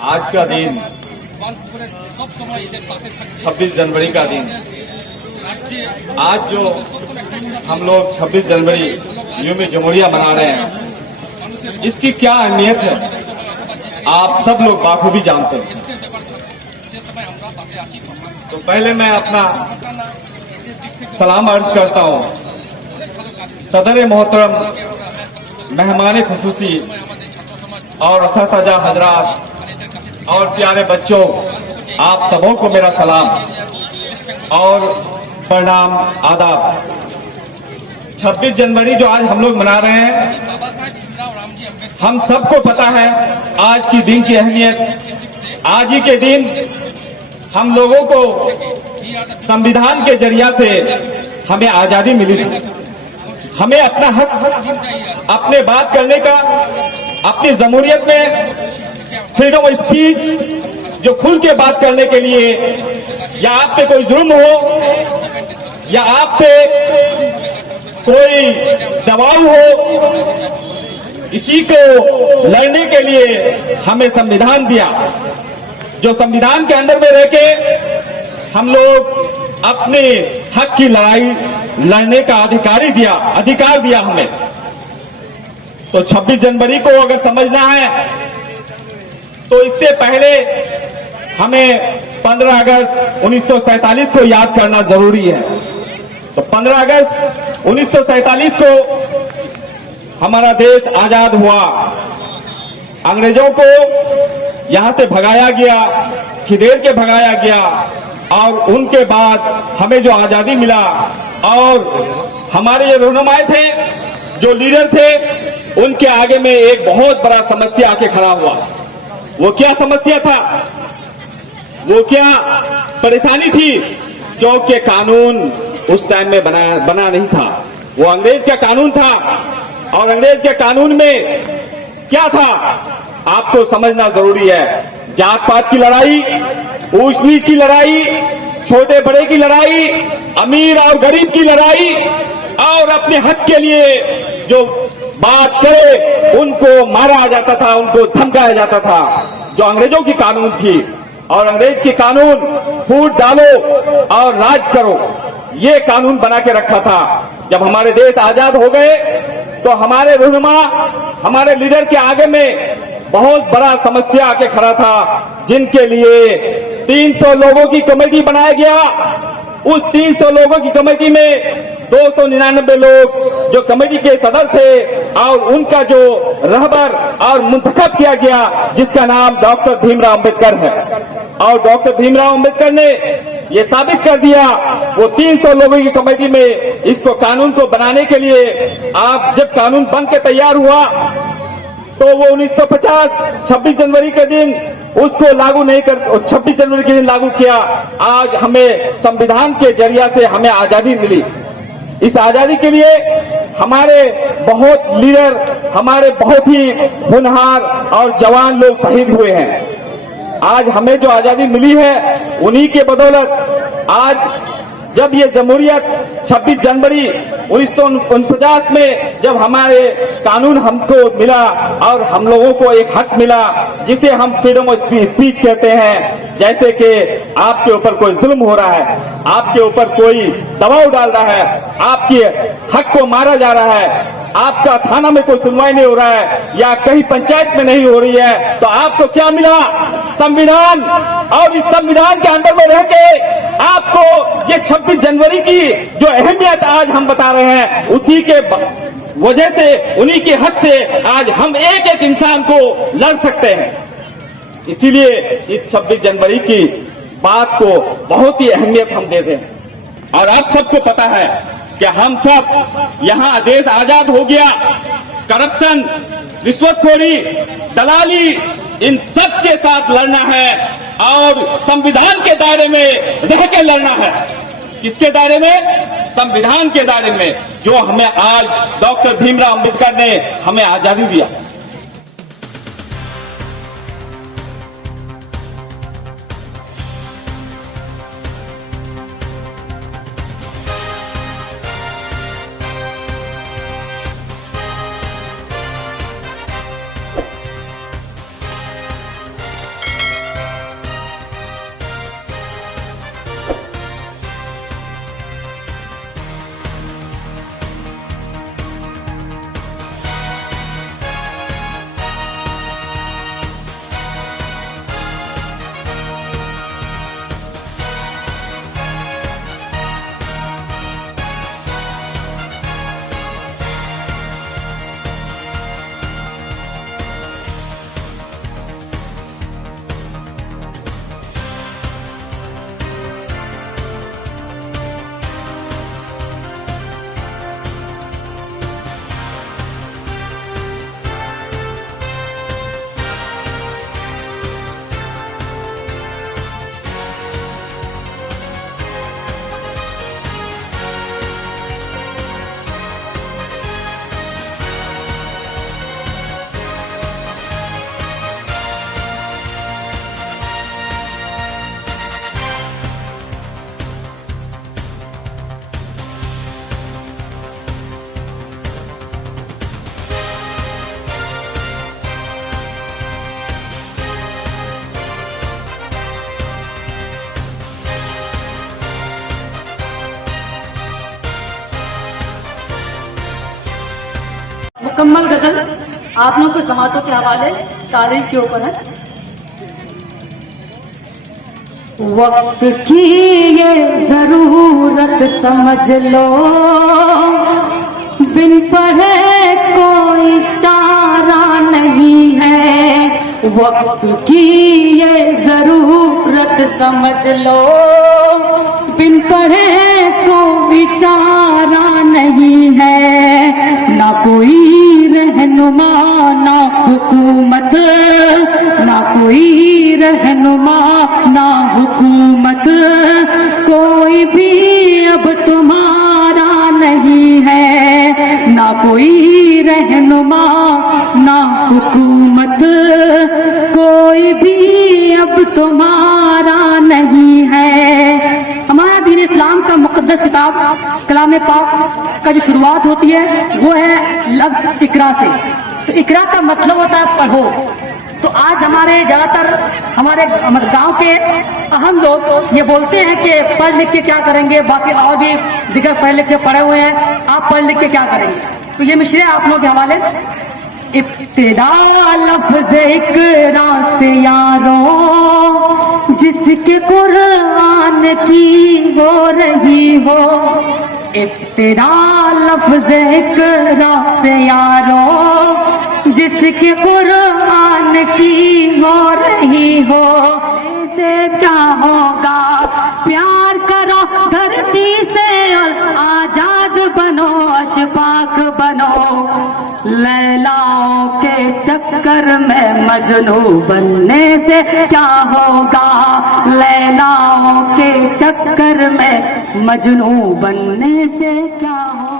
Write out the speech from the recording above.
आज का दिन 26 जनवरी का दिन, आज जो हम लोग 26 जनवरी यूं जमहूरिया मना रहे हैं, इसकी क्या अहमियत है आप सब लोग बाखूबी जानते हैं। तो पहले मैं अपना सलाम अर्ज करता हूं सदर मोहतरम मेहमान खुसूसी और असतजा हजरात और प्यारे बच्चों, आप सबों को मेरा सलाम और प्रणाम आदाब। 26 जनवरी जो आज हम लोग मना रहे हैं, हम सबको पता है आज की दिन की अहमियत। आज ही के दिन हम लोगों को संविधान के जरिया से हमें आजादी मिली थी। हमें अपना हक, अपने बात करने का, अपनी जमहूरियत में फ्रीडम ऑफ स्पीच, जो खुल के बात करने के लिए, या आप पे कोई जुर्म हो या आप पे कोई दबाव हो, इसी को लड़ने के लिए हमें संविधान दिया। जो संविधान के अंदर में रह के हम लोग अपने हक की लड़ाई लड़ने का अधिकार दिया हमें। तो 26 जनवरी को अगर समझना है तो इससे पहले हमें 15 अगस्त 1947 को याद करना जरूरी है। तो 15 अगस्त 1947 को हमारा देश आजाद हुआ। अंग्रेजों को यहां से भगाया गया, खदेड़ के भगाया गया, और उनके बाद हमें जो आजादी मिला, और हमारे जो रहनुमाए थे, जो लीडर थे, उनके आगे में एक बहुत बड़ा समस्या आके खड़ा हुआ। वो क्या समस्या था, वो क्या परेशानी थी? जो कि कानून उस टाइम में बना नहीं था, वो अंग्रेज का कानून था। और अंग्रेज के कानून में क्या था आपको समझना जरूरी है। जात पात की लड़ाई, ऊंच नीच की लड़ाई, छोटे बड़े की लड़ाई, अमीर और गरीब की लड़ाई, और अपने हक के लिए जो बात करे उनको मारा जाता था, उनको धमकाया जाता था। जो अंग्रेजों की कानून थी, और अंग्रेज की कानून फूट डालो और राज करो, ये कानून बना के रखा था। जब हमारे देश आजाद हो गए तो हमारे रहनुमा, हमारे लीडर के आगे में बहुत बड़ा समस्या आके खड़ा था, जिनके लिए 300 लोगों की कमेटी बनाया गया। उस 300 लोगों की कमेटी में 299 लोग जो कमेटी के सदस्य थे, और उनका जो रहबर और मुंतखब किया गया, जिसका नाम डॉक्टर भीमराव अंबेडकर है। और डॉक्टर भीमराव अंबेडकर ने ये साबित कर दिया, वो 300 लोगों की कमेटी में इसको कानून को बनाने के लिए, आप जब कानून बन के तैयार हुआ तो वो 1950 26 जनवरी के दिन उसको लागू नहीं कर, 26 जनवरी के दिन लागू किया। आज हमें संविधान के जरिया से हमें आजादी मिली। इस आजादी के लिए हमारे बहुत लीडर, हमारे बहुत ही होनहार और जवान लोग शहीद हुए हैं। आज हमें जो आजादी मिली है, उन्हीं के बदौलत आज जब ये जमहूरियत 26 जनवरी 1949 में जब हमारे कानून हमको मिला, और हम लोगों को एक हक मिला जिसे हम फ्रीडम ऑफ स्पीच कहते हैं। जैसे कि आपके ऊपर कोई जुल्म हो रहा है, आपके ऊपर कोई दबाव डाल रहा है, आपके हक को मारा जा रहा है, आपका थाना में कोई सुनवाई नहीं हो रहा है, या कहीं पंचायत में नहीं हो रही है, तो आपको क्या मिला? संविधान। और इस संविधान के अंदर में रह के आपको ये 26 जनवरी की जो अहमियत आज हम बता रहे हैं, उसी के वजह से, उन्हीं के हक से आज हम एक एक इंसान को लड़ सकते हैं। इसीलिए इस 26 जनवरी की बात को बहुत ही अहमियत हम देते हैं। और आप सबको पता है कि हम सब यहाँ देश आजाद हो गया, करप्शन, रिश्वतखोरी, दलाली, इन सब के साथ लड़ना है, और संविधान के दायरे में रह के लड़ना है। किसके दायरे में? संविधान के दायरे में, जो हमें आज डॉक्टर भीमराव अंबेडकर ने हमें आजादी दिया। मुकम्मल गजल आप लोगों को समातों के हवाले तारीख के ऊपर है। वक्त की ये जरूरत समझ लो, बिन पढ़े कोई चारा नहीं है। वक्त की ये जरूरत समझ लो, बिन पढ़े कोई चारा नहीं है। ना कोई रहनुमा ना हुकूमत, ना कोई रहनुमा ना हुकूमत, कोई भी अब तुम्हारा नहीं है। ना कोई रहनुमा ना हुकूमत, कोई भी अब तुम्हारा नहीं है। हमारा दीन इस्लाम का मुक़द्दस किताब कलाम पाक का जो शुरुआत होती है वो है लफ्ज़ इकरा से। तो इकरा का मतलब होता है पढ़ो। तो आज हमारे ज़्यादातर हमारे गांव के अहम लोग ये बोलते हैं कि पढ़ लिख के क्या करेंगे, बाकी और भी दिगर पढ़ लिख के पढ़े हुए हैं, आप पढ़ लिख के क्या करेंगे। तो ये मिसरे आप लोगों के हवाले। इब्तिदा लफ्ज़ इकरा से यारो, जिसके कुरान की हो रही हो। इब्तिदा लफ्ज़ इकरा से यारो, जिसके कुरान की हो रही हो। से क्या होगा, प्यार करो धरती से और आजाद बनो, अशफाक बनो। लैलाओं के चक्कर में मजनू बनने से क्या होगा, लैलाओं के चक्कर में मजनू बनने से क्या होगा।